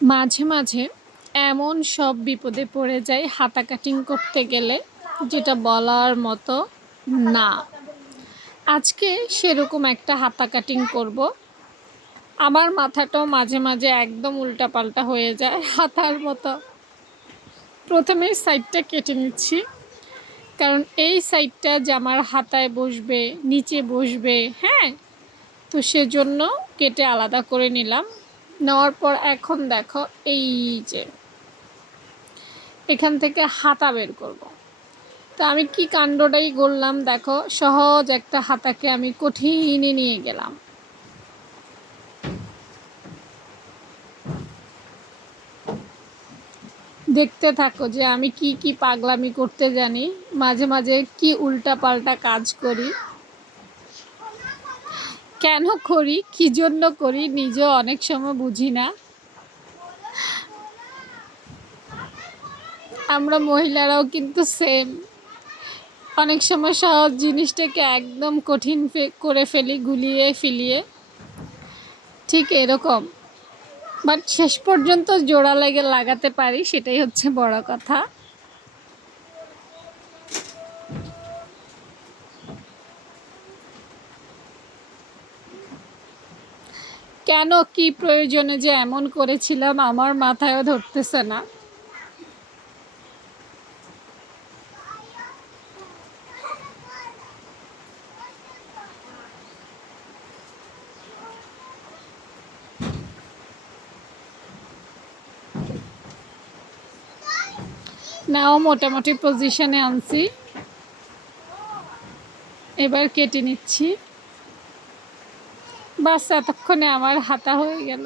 মাঝে মাঝে এমন সব বিপদে পড়ে যাই হাতা কাটিং করতে গেলে, যেটা বলার মতো না। আজকে সেরকম একটা হাতা কাটিং করব। আমার মাথাটাও মাঝে মাঝে একদম উল্টাপাল্টা হয়ে যায় হাতার মতো। প্রথমে সাইডটা কেটে নিচ্ছি, কারণ এই সাইডটা জামার হাতায় বসবে, নিচে বসবে। হ্যাঁ, তো সেজন্য কেটে আলাদা করে নিলাম। নেওয়ার পর এখন দেখো, এই যে এখান থেকে হাতা বের করব। তো আমি কি কাণ্ডটাই করলাম দেখো, সহজ একটা হাতাকে আমি কঠিনে নিয়ে গেলাম। দেখতে থাকো যে আমি কি কি পাগলামি করতে জানি, মাঝে মাঝে কি উল্টা পাল্টা কাজ করি, কেন করি, কি জন্য করি, নিজেও অনেক সময় বুঝি না। আমরা মহিলারাও কিন্তু সেম, অনেক সময় সহজ জিনিসটাকে একদম কঠিন করে ফেলি, গুলিয়ে ফিলিয়ে। ঠিক এরকম, বাট শেষ পর্যন্ত জোড়া লাগাতে পারি, সেটাই হচ্ছে বড় কথা। কেন, কি প্রয়োজনে যে এমন করেছিলাম আমার মাথায়ও ধরতেছে না। নাও মোটামুটি পজিশনে আনছি, এবার কেটে নিচ্ছি। বাস, এতক্ষণে আমার হাতা হয়ে গেল।